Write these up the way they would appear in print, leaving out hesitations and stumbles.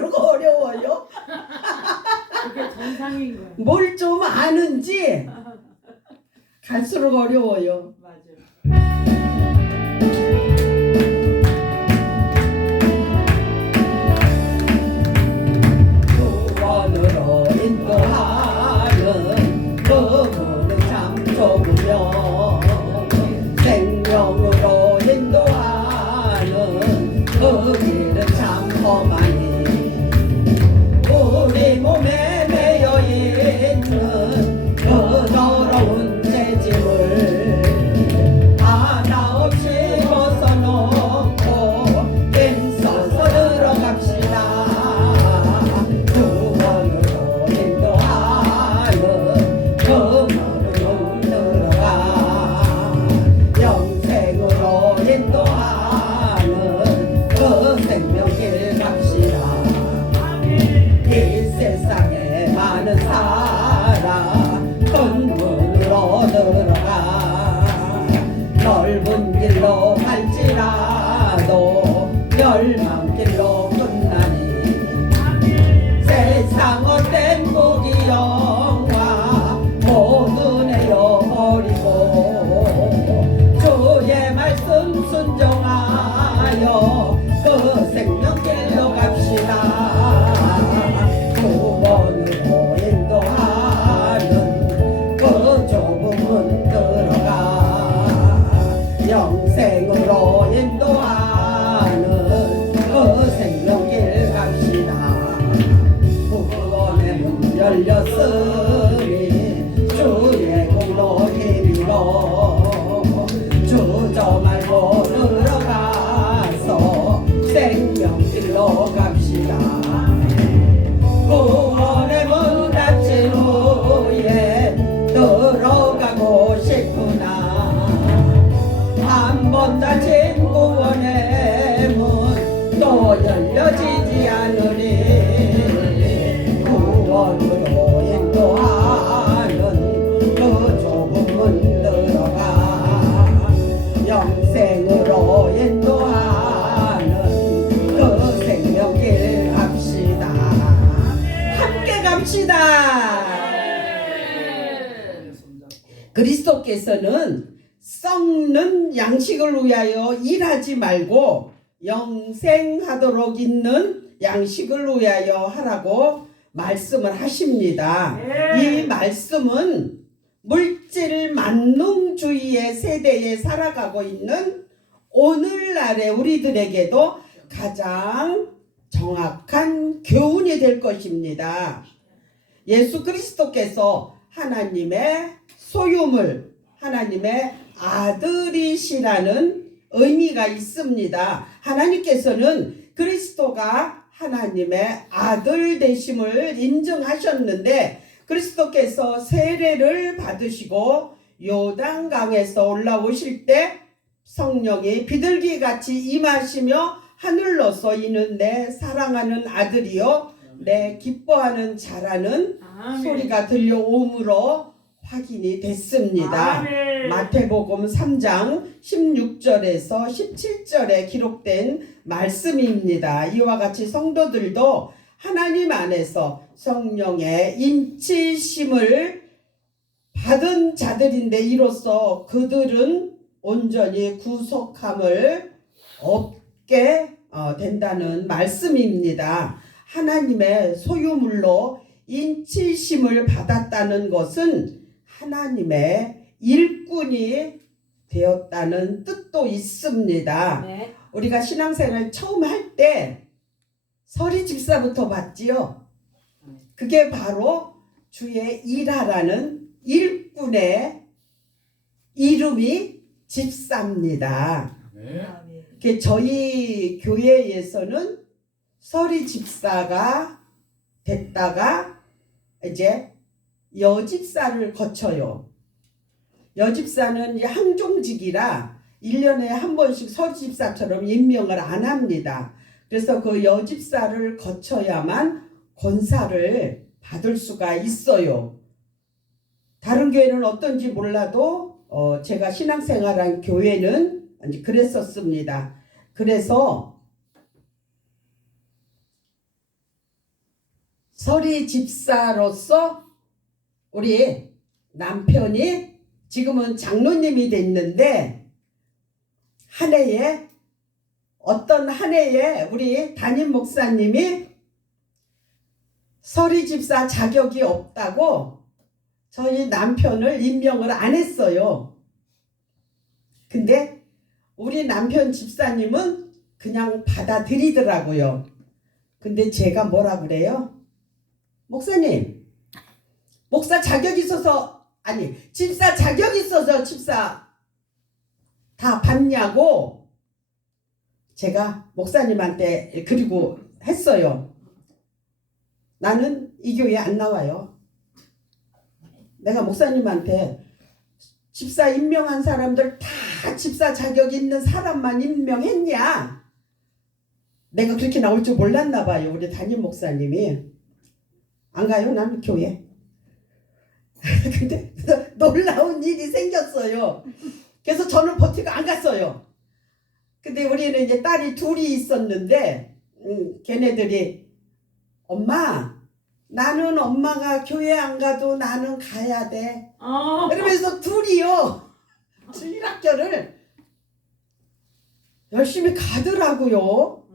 갈수록 어려워요. 그게 정상인 거야. 뭘 좀 아는지 갈수록 어려워요. 맞아. 구원으로 인도하는 그분은 참 좋으며 생명으로 인도하는 그 길은 참 험하니 우리 몸에 매여 있는 그 더러운 죄짐을 하나 없이 벗어놓고 힘써서 들어갑시다. 구원으로 인도하는 그 문으로 들어가 영생으로 인도하는 그 생명길 갑시다. 이 세상에 많은 사람 큰 문으로 들어가 넓은 길로 갈지라도 멸망길로 끝나니 세상 헛된 구기영화 모두 내어버리고 주의 말씀 순종하여 그 생명길로 갑시다. 구원으로 인도하는 그 좁은 문 들어가 영생으로 인도하는 그 생명길 갑시다. 구원의 문 열렸으니 주의 공로 힘으로 주저 말고 들어가서 생명길로 갑시다. 구원의 문 닫힌 후에 들어가고 싶구나. 한 번 닫힌 구원의 문 또 열려지지 않으니 구원으로 인도하는 그 좁은 문 들어가 영생으로 인도하는 그 생명길 갑시다. 함께 갑시다. 그리스도께서는 썩는 양식을 위하여 일하지 말고 영생하도록 있는 양식을 위하여 하라고 말씀을 하십니다. 이 말씀은 물질 만능주의의 세대에 살아가고 있는 오늘날의 우리들에게도 가장 정확한 교훈이 될 것입니다. 예수 그리스도께서 하나님의 소유물, 하나님의 아들이시라는 의미가 있습니다. 하나님께서는 그리스도가 하나님의 아들 되심을 인정하셨는데 그리스도께서 세례를 받으시고 요단강에서 올라오실 때 성령이 비둘기같이 임하시며 하늘로서 이는 내 사랑하는 아들이요 내 기뻐하는 자라는 아멘. 소리가 들려오므로 확인이 됐습니다. 아멘. 마태복음 3장 16절에서 17절에 기록된 말씀입니다. 이와 같이 성도들도 하나님 안에서 성령의 인치심을 받은 자들인데 이로써 그들은 온전히 구속함을 얻게 된다는 말씀입니다. 하나님의 소유물로 인치심을 받았다는 것은 하나님의 일꾼이 되었다는 뜻도 있습니다. 네. 우리가 신앙생활 처음 할 때 서리 집사부터 받지요. 그게 바로 주의 일하라는 일꾼의 이름이 집사입니다. 네. 저희 교회에서는 서리 집사가 됐다가 이제 여집사를 거쳐요. 여집사는 항종직이라 1년에 한 번씩 서집사처럼 임명을 안 합니다. 그래서 그 여집사를 거쳐야만 권사를 받을 수가 있어요. 다른 교회는 어떤지 몰라도 제가 신앙생활한 교회는 그랬었습니다. 그래서 서리 집사로서 우리 남편이 지금은 장로님이 됐는데 한 해에 어떤 한 해에 우리 담임 목사님이 서리 집사 자격이 없다고 저희 남편을 임명을 안 했어요. 근데 우리 남편 집사님은 그냥 받아들이더라고요. 근데 제가 뭐라 그래요? 목사님, 목사 자격 있어서, 아니, 집사 자격 있어서 집사 다 받냐고 제가 목사님한테 그리고 했어요. 나는 이 교회 안 나와요. 내가 목사님한테 집사 임명한 사람들 다 집사 자격 있는 사람만 임명했냐? 내가 그렇게 나올 줄 몰랐나 봐요. 우리 담임 목사님이. 안 가요? 나는 교회. 근데 놀라운 일이 생겼어요. 그래서 저는 버티고 안 갔어요. 근데 우리는 이제 딸이 둘이 있었는데 걔네들이 엄마, 나는 엄마가 교회 안 가도 나는 가야 돼. 그러면서 둘이요. 주일학교를 열심히 가더라고요.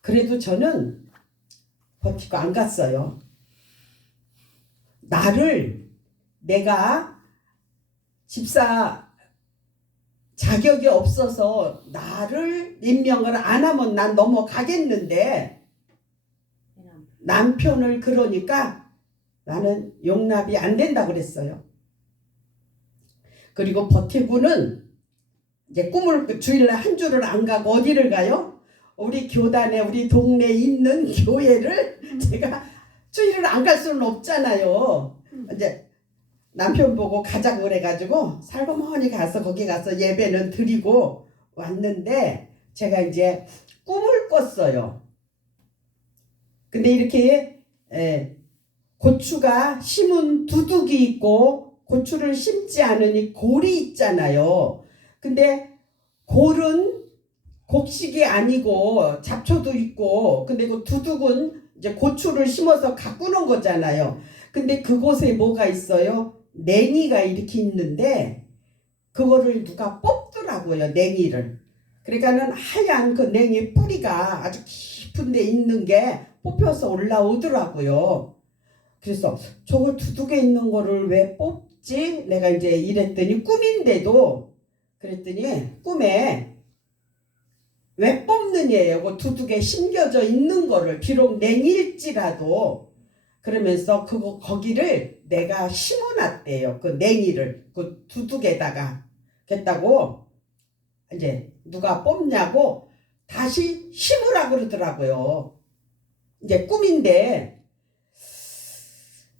그래도 저는 버티고 안 갔어요. 내가 집사 자격이 없어서 나를 임명을 안 하면 난 넘어가겠는데 남편을 그러니까 나는 용납이 안 된다 그랬어요. 그리고 버티고는 이제 꿈을 주일날 한 주를 안 가고 어디를 가요? 우리 교단에 우리 동네에 있는 교회를 제가 주일을 안 갈 수는 없잖아요. 이제 남편 보고 가자고 그래가지고 살고머니 가서 거기 가서 예배는 드리고 왔는데 제가 이제 꿈을 꿨어요. 근데 이렇게 고추가 심은 두둑이 있고 고추를 심지 않으니 골이 있잖아요. 근데 골은 곡식이 아니고 잡초도 있고 근데 그 두둑은 이제 고추를 심어서 가꾸는 거잖아요. 근데 그곳에 뭐가 있어요? 냉이가 이렇게 있는데 그거를 누가 뽑더라고요. 냉이를. 그러니까는 하얀 그 냉이 뿌리가 아주 깊은 데 있는 게 뽑혀서 올라오더라고요. 그래서 저거 두둑에 있는 거를 왜 뽑지? 내가 이제 이랬더니 꿈인데도 그랬더니 꿈에 왜 뽑느냐예요. 그 두둑에 심겨져 있는 거를 비록 냉일지라도 그러면서 거기를 내가 심어놨대요. 그 냉이를 그 두둑에다가 그랬다고 이제 누가 뽑냐고 다시 심으라 그러더라고요. 이제 꿈인데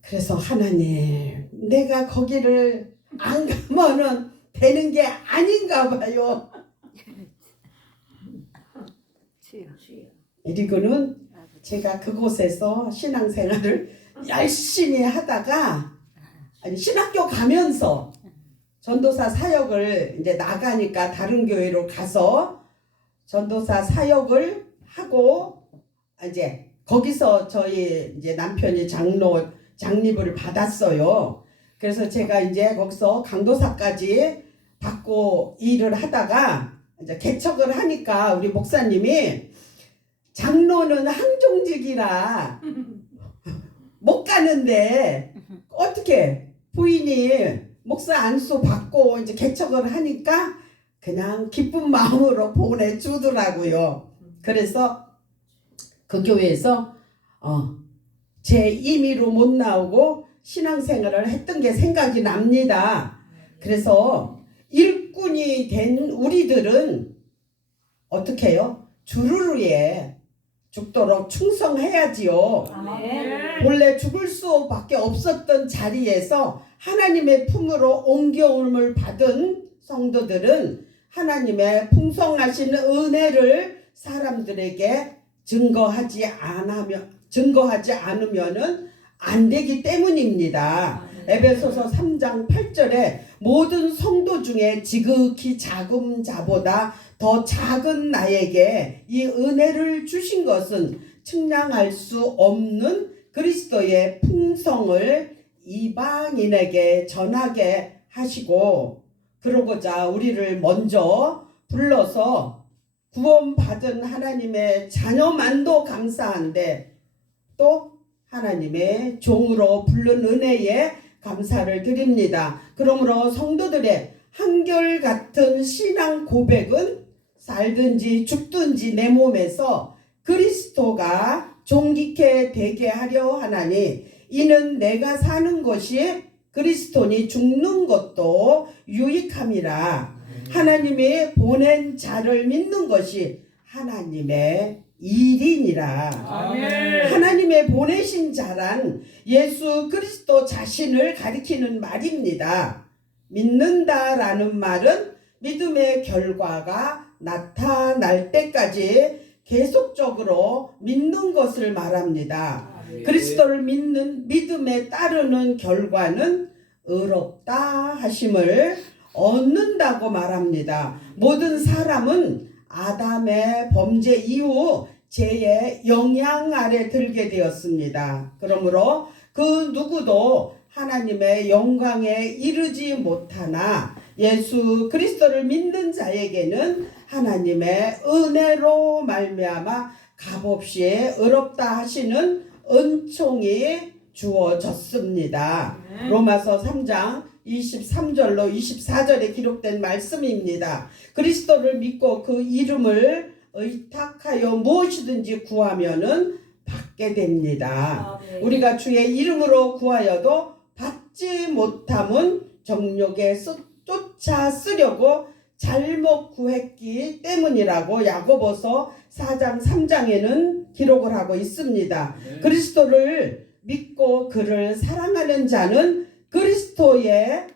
그래서 하나님 내가 거기를 안 가면은 되는 게 아닌가 봐요. 그리고는 제가 그곳에서 신앙생활을 열심히 하다가 아니 신학교 가면서 전도사 사역을 이제 나가니까 다른 교회로 가서 전도사 사역을 하고 이제 거기서 저희 이제 남편이 장립을 받았어요. 그래서 제가 이제 거기서 강도사까지 받고 일을 하다가 이제 개척을 하니까 우리 목사님이 장로는 항종직이라 못 가는데 어떻게 부인이 목사 안수 받고 이제 개척을 하니까 그냥 기쁜 마음으로 보내주더라고요. 그래서 그 교회에서 제 임의로 못 나오고 신앙생활을 했던 게 생각이 납니다. 그래서 일꾼이 된 우리들은 어떻게 해요? 주르르에 죽도록 충성해야지요. 본래 죽을 수밖에 없었던 자리에서 하나님의 품으로 옮겨옴을 받은 성도들은 하나님의 풍성하신 은혜를 사람들에게 증거하지 않으면은 안 되기 때문입니다. 에베소서 3장 8절에 모든 성도 중에 지극히 작은 자보다 더 작은 나에게 이 은혜를 주신 것은 측량할 수 없는 그리스도의 풍성을 이방인에게 전하게 하시고, 그러고자 우리를 먼저 불러서 구원받은 하나님의 자녀만도 감사한데 또 하나님의 종으로 부른 은혜에 감사를 드립니다. 그러므로 성도들의 한결같은 신앙 고백은 살든지 죽든지 내 몸에서 그리스도가 존귀케 되게 하려 하나니, 이는 내가 사는 것이 그리스도니 죽는 것도 유익함이라. 하나님이 보낸 자를 믿는 것이 하나님의 일이니라. 아멘. 하나님의 보내신 자란 예수 그리스도 자신을 가리키는 말입니다. 믿는다라는 말은 믿음의 결과가 나타날 때까지 계속적으로 믿는 것을 말합니다. 그리스도를 믿는 믿음에 따르는 결과는 의롭다 하심을 얻는다고 말합니다. 모든 사람은 아담의 범죄 이후 죄의 영향 아래 들게 되었습니다. 그러므로 그 누구도 하나님의 영광에 이르지 못하나 예수 그리스도를 믿는 자에게는 하나님의 은혜로 말미암아 값없이 의롭다 하시는 은총이 주어졌습니다. 로마서 3장 23절로 24절에 기록된 말씀입니다. 그리스도를 믿고 그 이름을 의탁하여 무엇이든지 구하면은 받게 됩니다. 우리가 주의 이름으로 구하여도 받지 못함은 정욕에 쫓아 쓰려고 잘못 구했기 때문이라고 야고보서 4장 3장에는 기록을 하고 있습니다. 그리스도를 믿고 그를 사랑하는 자는 그리스도의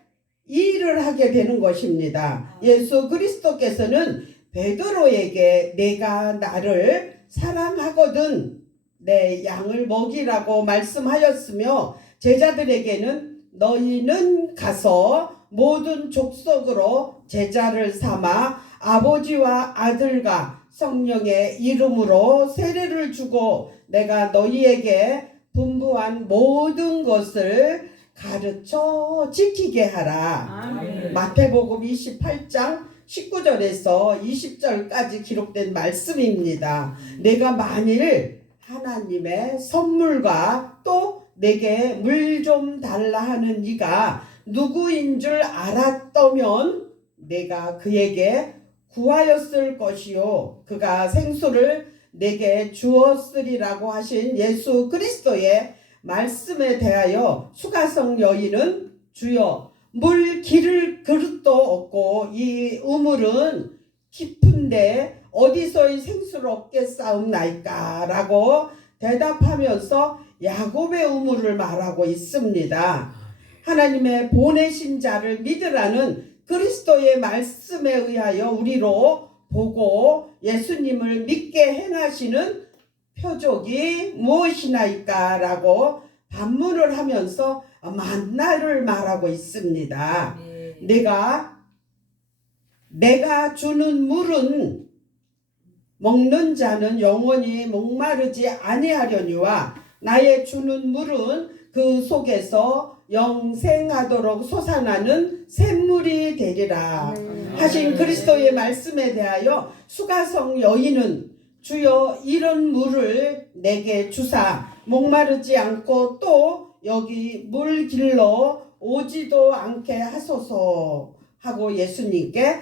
일을 하게 되는 것입니다. 예수 그리스도께서는 베드로에게 내가 나를 사랑하거든 내 양을 먹이라고 말씀하였으며, 제자들에게는 너희는 가서 모든 족속으로 제자를 삼아 아버지와 아들과 성령의 이름으로 세례를 주고 내가 너희에게 분부한 모든 것을 가르쳐 지키게 하라. 아멘. 마태복음 28장 19절에서 20절까지 기록된 말씀입니다. 내가 만일 하나님의 선물과 또 내게 물 좀 달라 하는 네가 누구인 줄 알았더면 내가 그에게 구하였을 것이요 그가 생수를 내게 주었으리라고 하신 예수 그리스도의 말씀에 대하여 수가성 여인은 주여 물 기를 그릇도 없고 이 우물은 깊은데 어디서 이 생수를 얻겠사옵나이까 라고 대답하면서 야곱의 우물을 말하고 있습니다. 하나님의 보내신 자를 믿으라는 그리스도의 말씀에 의하여 우리로 보고 예수님을 믿게 행하시는 표적이 무엇이나이까 라고 반문을 하면서 만나를 말하고 있습니다. 내가 주는 물은 먹는 자는 영원히 목마르지 아니하려니와 나의 주는 물은 그 속에서 영생하도록 솟아나는 샘물이 되리라 하신 그리스도의 말씀에 대하여 수가성 여인은 주여 이런 물을 내게 주사 목마르지 않고 또 여기 물 길러 오지도 않게 하소서 하고 예수님께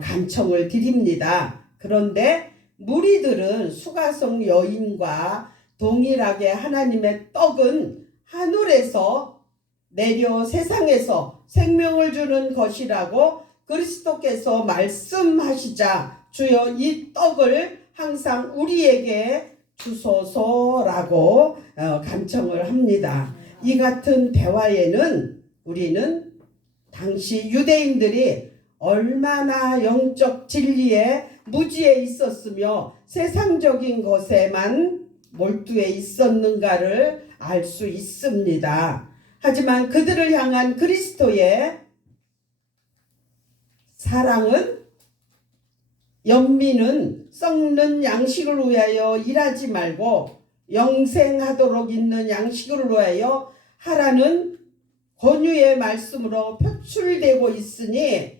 간청을 드립니다. 그런데 무리들은 수가성 여인과 동일하게 하나님의 떡은 하늘에서 내려 세상에서 생명을 주는 것이라고 그리스도께서 말씀하시자 주여 이 떡을 항상 우리에게 주소서라고 간청을 합니다. 이 같은 대화에는 우리는 당시 유대인들이 얼마나 영적 진리에 무지에 있었으며 세상적인 것에만 몰두해 있었는가를 알 수 있습니다. 하지만 그들을 향한 그리스도의 사랑은, 연민은 썩는 양식을 위하여 일하지 말고 영생하도록 있는 양식을 위하여 하라는 권유의 말씀으로 표출되고 있으니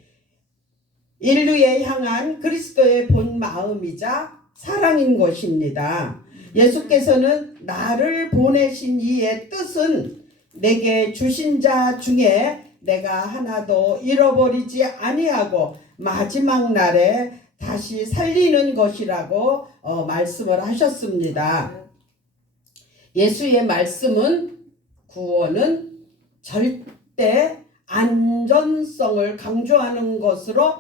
인류에 향한 그리스도의 본 마음이자 사랑인 것입니다. 예수께서는 나를 보내신 이의 뜻은 내게 주신 자 중에 내가 하나도 잃어버리지 아니하고 마지막 날에 다시 살리는 것이라고 말씀을 하셨습니다. 예수의 말씀은, 구원은 절대 안전성을 강조하는 것으로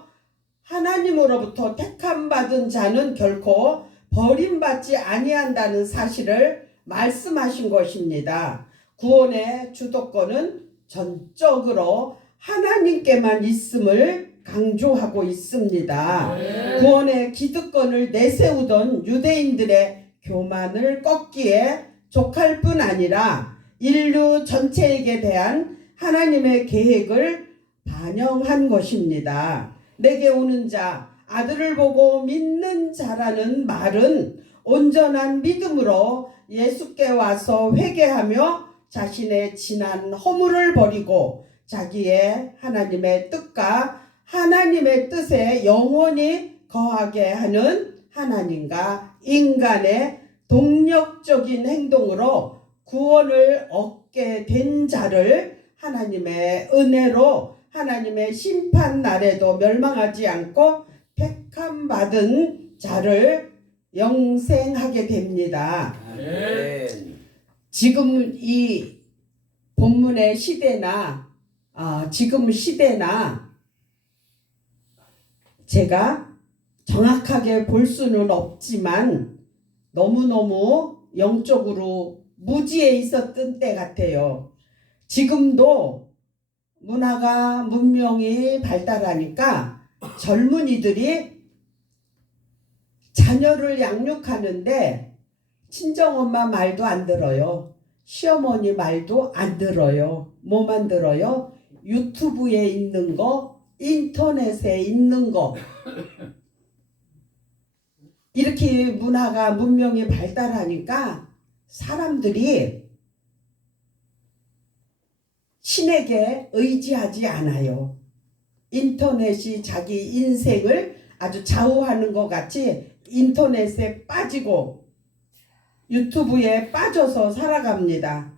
하나님으로부터 택함받은 자는 결코 버림받지 아니한다는 사실을 말씀하신 것입니다. 구원의 주도권은 전적으로 하나님께만 있음을 강조하고 있습니다. 구원의 기득권을 내세우던 유대인들의 교만을 꺾기에 족할 뿐 아니라 인류 전체에게 대한 하나님의 계획을 반영한 것입니다. 내게 오는 자, 아들을 보고 믿는 자라는 말은 온전한 믿음으로 예수께 와서 회개하며 자신의 지난 허물을 버리고 자기의 하나님의 뜻과 하나님의 뜻에 영원히 거하게 하는 하나님과 인간의 동력적인 행동으로 구원을 얻게 된 자를 하나님의 은혜로 하나님의 심판 날에도 멸망하지 않고 택함받은 자를 영생하게 됩니다. 지금 이 본문의 시대나 지금 시대나 제가 정확하게 볼 수는 없지만 너무너무 영적으로 무지에 있었던 때 같아요. 지금도 문화가 문명이 발달하니까 젊은이들이 자녀를 양육하는데 친정엄마 말도 안 들어요. 시어머니 말도 안 들어요. 뭐만 들어요? 유튜브에 있는 거, 인터넷에 있는 거. 이렇게 문화가 문명이 발달하니까 사람들이 신에게 의지하지 않아요. 인터넷이 자기 인생을 아주 좌우하는 것 같이 인터넷에 빠지고 유튜브에 빠져서 살아갑니다.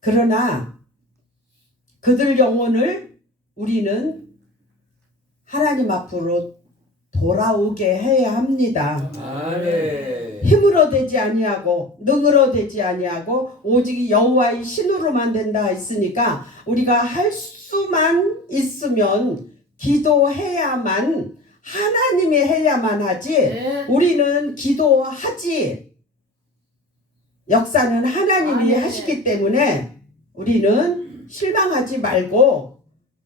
그러나 그들 영혼을 우리는 하나님 앞으로 돌아오게 해야 합니다. 힘으로 되지 아니하고 능으로 되지 아니하고 오직 여호와의 신으로만 된다 했으니까 우리가 할 수만 있으면 기도해야만, 하나님이 해야만 하지 우리는 기도하지, 역사는 하나님이 하시기 때문에 우리는 실망하지 말고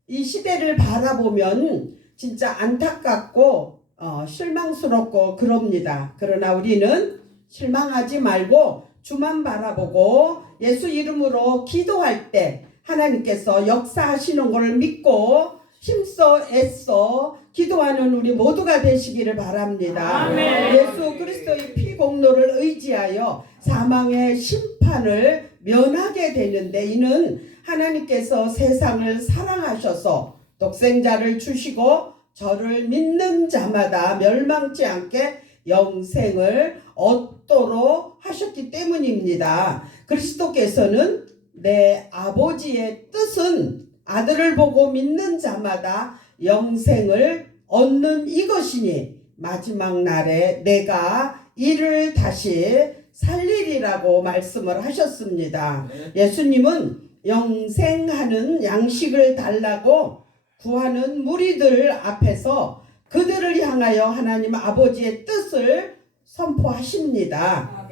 이 시대를 바라보면 진짜 안타깝고 실망스럽고 그럽니다. 그러나 우리는 실망하지 말고 주만 바라보고 예수 이름으로 기도할 때 하나님께서 역사하시는 것을 믿고 힘써 애써 기도하는 우리 모두가 되시기를 바랍니다. 아멘. 예수 그리스도의 피 공로를 의지하여 사망의 심판을 면하게 되는데 이는 하나님께서 세상을 사랑하셔서 독생자를 주시고 저를 믿는 자마다 멸망치 않게 영생을 얻도록 하셨기 때문입니다. 그리스도께서는 내 아버지의 뜻은 아들을 보고 믿는 자마다 영생을 얻는 이것이니 마지막 날에 내가 이를 다시 살리리라고 말씀을 하셨습니다. 예수님은 영생하는 양식을 달라고 구하는 무리들 앞에서 그들을 향하여 하나님 아버지의 뜻을 선포하십니다.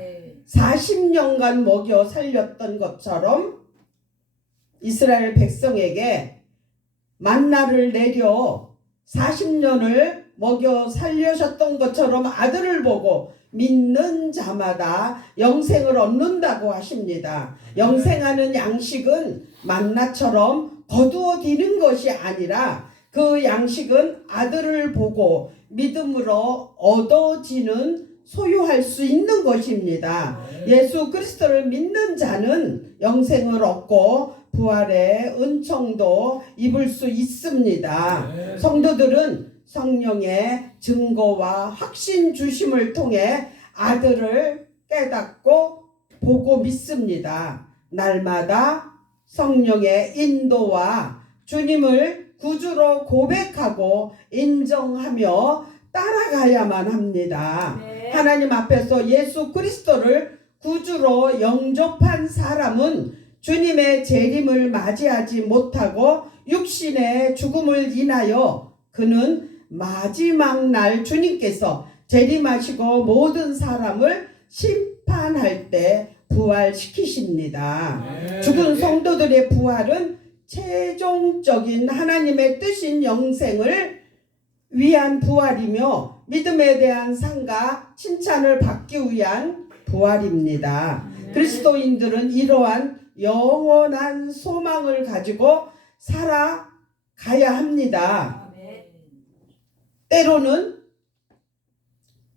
40년간 먹여 살렸던 것처럼 이스라엘 백성에게 만나를 내려 40년을 먹여 살려셨던 것처럼 아들을 보고 믿는 자마다 영생을 얻는다고 하십니다. 영생하는 양식은 만나처럼 거두어지는 것이 아니라 그 양식은 아들을 보고 믿음으로 얻어지는 소유할 수 있는 것입니다. 예수 그리스도를 믿는 자는 영생을 얻고 부활의 은총도 입을 수 있습니다. 성도들은 성령의 증거와 확신 주심을 통해 아들을 깨닫고 보고 믿습니다. 날마다 성령의 인도와 주님을 구주로 고백하고 인정하며 따라가야만 합니다. 하나님 앞에서 예수 그리스도를 구주로 영접한 사람은 주님의 재림을 맞이하지 못하고 육신의 죽음을 인하여 그는 마지막 날 주님께서 재림하시고 모든 사람을 심판할 때 부활시키십니다. 죽은 성도들의 부활은 최종적인 하나님의 뜻인 영생을 위한 부활이며 믿음에 대한 상과 칭찬을 받기 위한 부활입니다. 그리스도인들은 이러한 영원한 소망을 가지고 살아가야 합니다. 때로는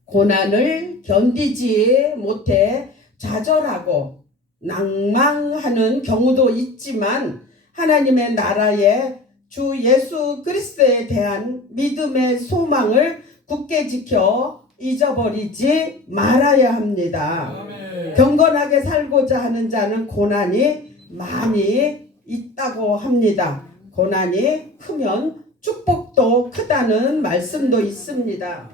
고난을 견디지 못해 좌절하고 낭망하는 경우도 있지만 하나님의 나라에 주 예수 그리스도에 대한 믿음의 소망을 굳게 지켜 잊어버리지 말아야 합니다. 경건하게 살고자 하는 자는 고난이 많이 있다고 합니다. 고난이 크면 축복도 크다는 말씀도 있습니다.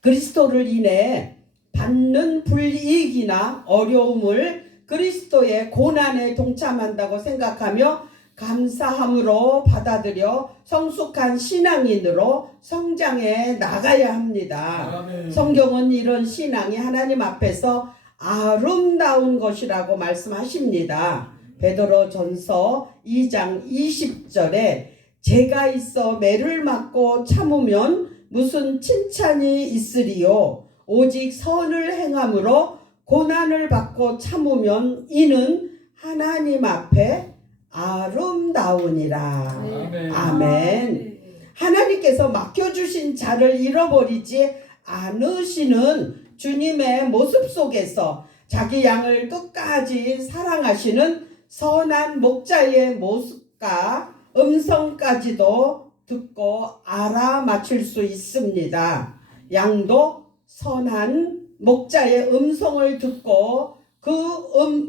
그리스도를 인해 받는 불이익이나 어려움을 그리스도의 고난에 동참한다고 생각하며 감사함으로 받아들여 성숙한 신앙인으로 성장해 나가야 합니다. 성경은 이런 신앙이 하나님 앞에서 아름다운 것이라고 말씀하십니다. 베드로전서 2장 20절에 제가 있어 매를 맞고 참으면 무슨 칭찬이 있으리요 오직 선을 행함으로 고난을 받고 참으면 이는 하나님 앞에 아름다우니라. 아멘. 하나님께서 맡겨주신 자를 잃어버리지 않으시는 주님의 모습 속에서 자기 양을 끝까지 사랑하시는 선한 목자의 모습과 음성까지도 듣고 알아맞힐 수 있습니다. 양도 선한 목자의 음성을 듣고 그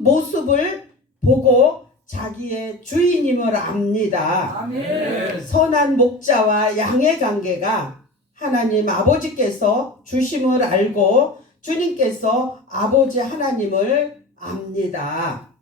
모습을 보고 자기의 주인임을 압니다. 아멘. 선한 목자와 양의 관계가 하나님 아버지께서 주심을 알고 주님께서 아버지 하나님을 압니다.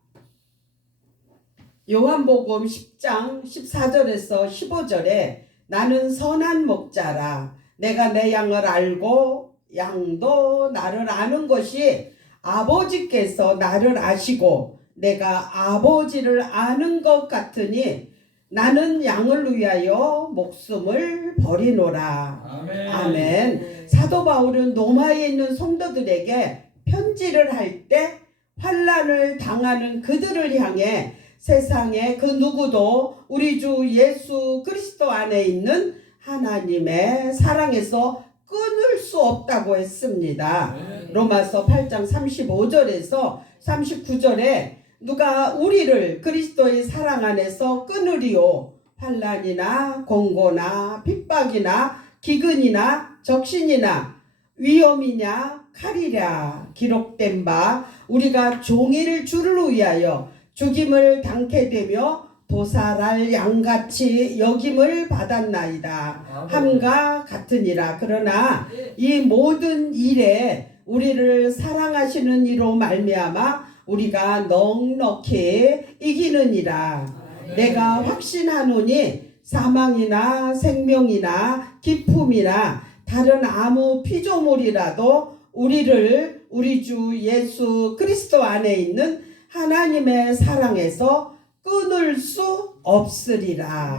요한복음 10장 14절에서 15절에 나는 선한 목자라 내가 내 양을 알고 양도 나를 아는 것이 아버지께서 나를 아시고 내가 아버지를 아는 것 같으니 나는 양을 위하여 목숨을 버리노라. 아멘. 아멘. 사도 바울은 로마에 있는 성도들에게 편지를 할 때 환난을 당하는 그들을 향해 세상에 그 누구도 우리 주 예수 그리스도 안에 있는 하나님의 사랑에서 끊을 수 없다고 했습니다. 로마서 8장 35절에서 39절에 누가 우리를 그리스도의 사랑 안에서 끊으리요 환난이나 공고나 핍박이나 기근이나 적신이나 위험이냐 칼이랴 기록된 바 우리가 종일 주를 위하여 죽임을 당케 되며 도살할 양같이 여김을 받았나이다. 함과 같으니라. 그러나 이 모든 일에 우리를 사랑하시는 이로 말미암아 우리가 넉넉히 이기느니라. 내가 확신하노니 사망이나 생명이나 기품이나 다른 아무 피조물이라도 우리를 우리 주 예수 그리스도 안에 있는 하나님의 사랑에서 끊을 수 없으리라.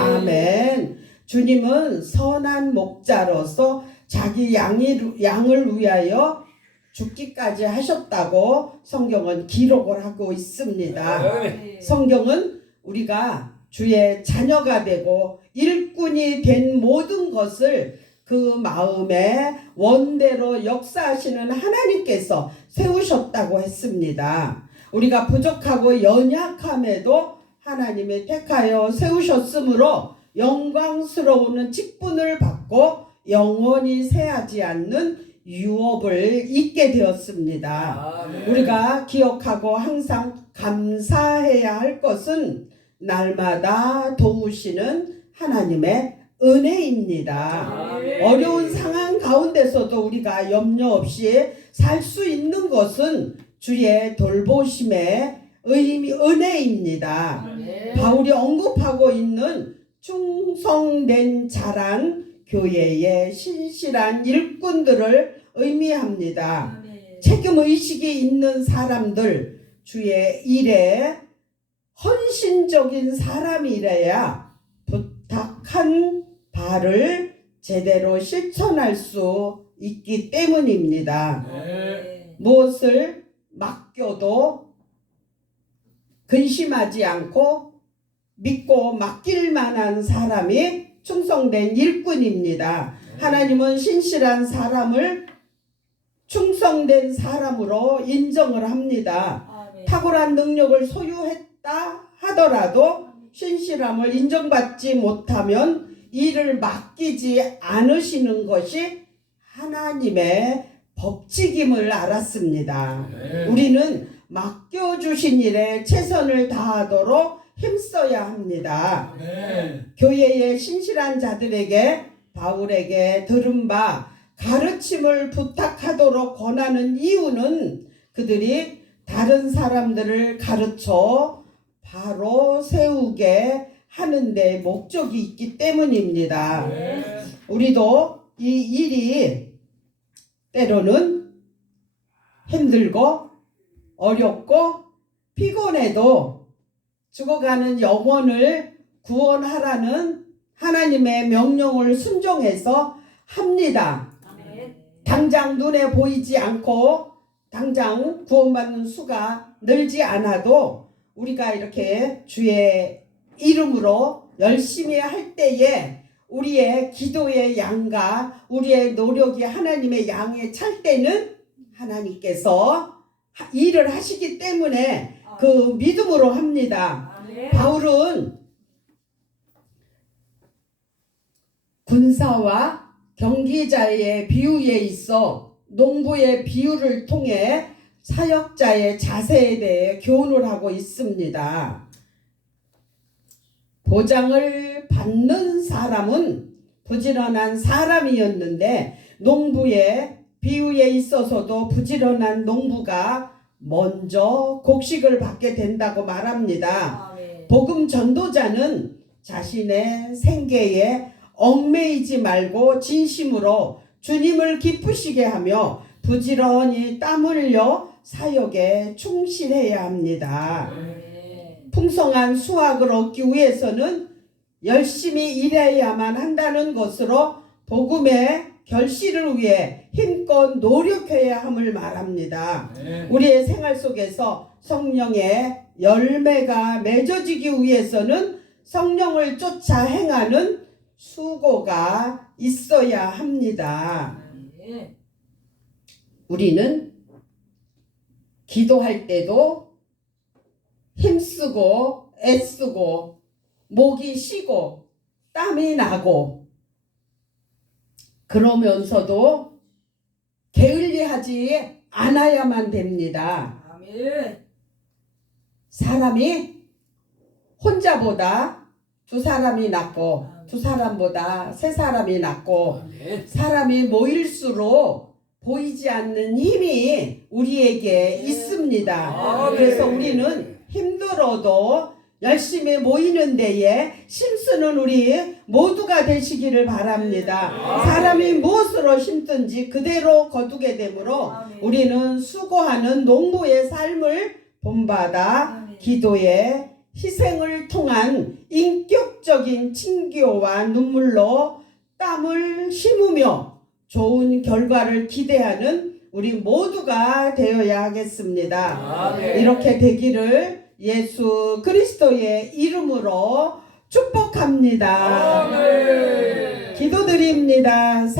아멘. 주님은 선한 목자로서 자기 양을 위하여 죽기까지 하셨다고 성경은 기록을 하고 있습니다. 성경은 우리가 주의 자녀가 되고 일꾼이 된 모든 것을 그 마음에 원대로 역사하시는 하나님께서 세우셨다고 했습니다. 우리가 부족하고 연약함에도 하나님이 택하여 세우셨으므로 영광스러운 직분을 받고 영원히 새하지 않는 유업을 잊게 되었습니다. 우리가 기억하고 항상 감사해야 할 것은 날마다 도우시는 하나님의 은혜입니다. 어려운 상황 가운데서도 우리가 염려 없이 살 수 있는 것은 주의 돌보심의 은혜입니다. 바울이 언급하고 있는 충성된 자란 교회의 신실한 일꾼들을 의미합니다. 책임의식이 있는 사람들, 주의 일에 헌신적인 사람이래야 부탁한 바를 제대로 실천할 수 있기 때문입니다. 무엇을 맡겨도 근심하지 않고 믿고 맡길 만한 사람이 충성된 일꾼입니다. 하나님은 신실한 사람을 충성된 사람으로 인정을 합니다. 탁월한 능력을 소유했다 하더라도 신실함을 인정받지 못하면 일을 맡기지 않으시는 것이 하나님의 법칙임을 알았습니다. 우리는 맡겨주신 일에 최선을 다하도록 힘써야 합니다. 교회의 신실한 자들에게 바울에게 들은 바 가르침을 부탁하도록 권하는 이유는 그들이 다른 사람들을 가르쳐 바로 세우게 하는데 목적이 있기 때문입니다. 우리도 이 일이 때로는 힘들고 어렵고 피곤해도 죽어가는 영혼을 구원하라는 하나님의 명령을 순종해서 합니다. 당장 눈에 보이지 않고 당장 구원받는 수가 늘지 않아도 우리가 이렇게 주의 이름으로 열심히 할 때에 우리의 기도의 양과 우리의 노력이 하나님의 양에 찰 때는 하나님께서 일을 하시기 때문에 그 믿음으로 합니다. 바울은 군사와 경기자의 비유에 있어 농부의 비유를 통해 사역자의 자세에 대해 교훈을 하고 있습니다. 보장을 받는 사람은 부지런한 사람이었는데 농부의 비유에 있어서도 부지런한 농부가 먼저 곡식을 받게 된다고 말합니다. 복음 전도자는 자신의 생계에 얽매이지 말고 진심으로 주님을 기쁘시게 하며 부지런히 땀 흘려 사역에 충실해야 합니다. 풍성한 수확을 얻기 위해서는 열심히 일해야만 한다는 것으로 복음의 결실을 위해 힘껏 노력해야 함을 말합니다. 우리의 생활 속에서 성령의 열매가 맺어지기 위해서는 성령을 쫓아 행하는 수고가 있어야 합니다. 우리는 기도할 때도 힘쓰고 애쓰고 목이 쉬고 땀이 나고 그러면서도 게을리하지 않아야만 됩니다. 사람이 혼자보다 두 사람이 낫고 두 사람보다 세 사람이 낫고 사람이 모일수록 보이지 않는 힘이 우리에게 있습니다. 그래서 우리는 힘들어도 열심히 모이는 데에 힘쓰는 우리 모두가 되시기를 바랍니다. 사람이 무엇으로 힘든지 그대로 거두게 되므로 우리는 수고하는 농부의 삶을 본받아 기도에 희생을 통한 인격적인 친교와 눈물로 땀을 심으며 좋은 결과를 기대하는 우리 모두가 되어야 하겠습니다. 이렇게 되기를 예수 그리스도의 이름으로 축복합니다. 기도드립니다.